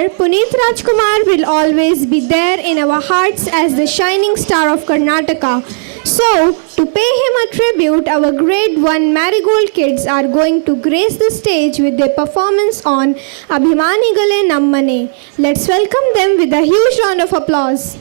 star, Puneeth Rajkumar will always be there in our hearts as the shining star of Karnataka. So, to pay him a tribute, our grade 1 Marigold kids are going to grace the stage with their performance on Abhimanigale Nammane. Let's welcome them with a huge round of applause.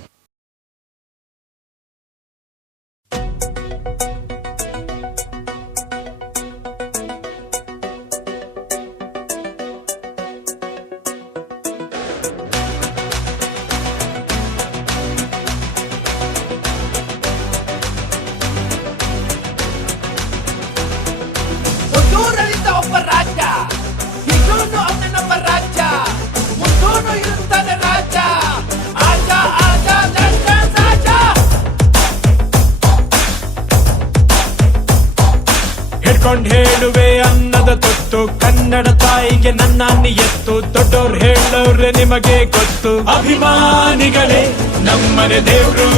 ಹೇಳುವೆ ಅನ್ನದ ತೊತ್ತು ಕನ್ನಡ ತಾಯಿಗೆ ನನ್ನಾನಿ ಎತ್ತು ದೊಡ್ಡೋರ್ ಹೇಳೋರೆ ನಿಮಗೆ ಗೊತ್ತು ಅಭಿಮಾನಿಗಳೇ ನಮ್ಮನೆ ದೇವ್ರು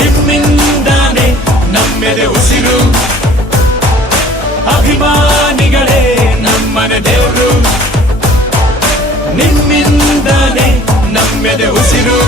ನಿಮ್ಮಿಂದಾನೆ ನಮ್ಮೆದೆ ಉಸಿರು ಅಭಿಮಾನಿಗಳೇ ನಮ್ಮನೆ ದೇವ್ರು ನಿಮ್ಮಿಂದಾನೆ ನಮ್ಮೆದೆ ಉಸಿರು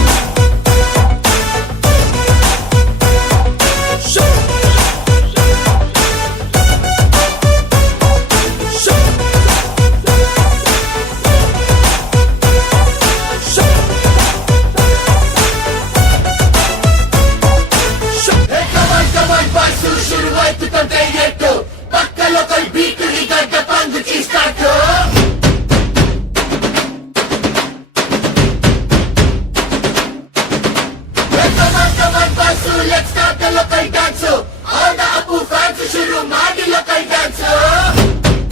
Let's start the local dance. All the Apu fans shuru maadi local dance.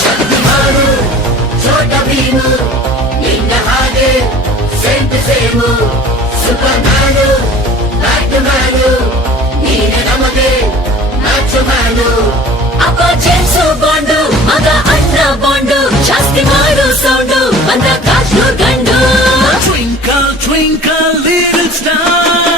Shaktimanu, Chota Bheemu, Ninna Hage, same to same. Supermanu, Batmanu, Neene namage, Macho Manu. Appa James Bondu, Maga Anna Bondu, Jasti Maru Soundu, Banda Kashnu Gandu. Twinkle, twinkle, little star.